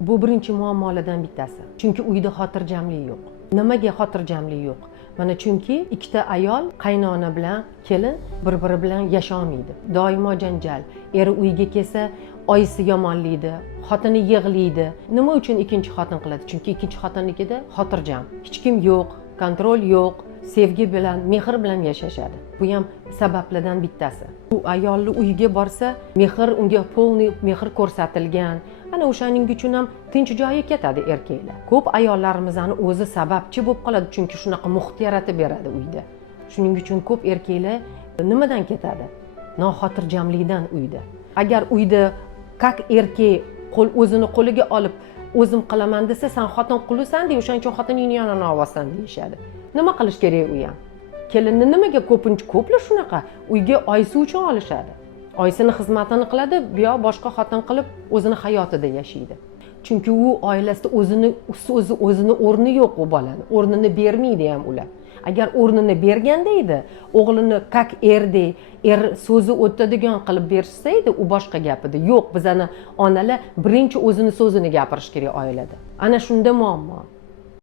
Bu birinchi muammolardan bittasi. Chunki uyda xotirjamlik yo'q. Nimaga xotirjamlik yo'q? Mana chunki ikkita ayol, qaynona bilan kelin bir-biri bilan yasholmaydi. Doimo janjal. Eri uyga kelsa, oyisi yomonlaydi, xotini yig'laydi. Nima uchun ikkinchi xotin qiladi? Chunki ikkinchi xotinnikida xotirjam. Hech kim yo'q, kontrol yo'q, sevgi bilan, mehr bilan yashashadi. Bu ham sabablardan bittasi. Bu ayolni uyiga borsa, mehr unga polniy mehr ko'rsatilgan. Ana o'shaning uchun ham tinch joyi ketadi erkaklar. Ko'p ayollarimizni o'zi sababchi bo'lib qoladi, chunki shunaqa muhit yaratib beradi uyda. Shuning uchun ko'p erkaklar nimadan ketadi? Noxotirjamlikdan uyda. Agar uyda как erkak o'zini qo'liga olib o'zim qilaman desa, sen xotin qulasan-da, o'shaning uchun xotiningni yonini olsan deyishadi. Nima qilish kerak u ham? Kelinni nimaga ko'plar shunaqa uyga oyisi uchun olishadi. Oyisini xizmatini qiladi, bu yoq boshqa xotin qilib o'zini hayotida yashaydi. Chunki u oilasida o'zini o'rni yo'q u bolani. O'rnini bermaydi ham ular. Agar o'rnini berganda edi, o'g'lini как erdek, so'zi o'tadigan qilib berishsa edi, u boshqa gap edi. Yo'q, bizani onalar birinchi o'zini so'zini gapirish kerak oilada. Ana shunda muammo.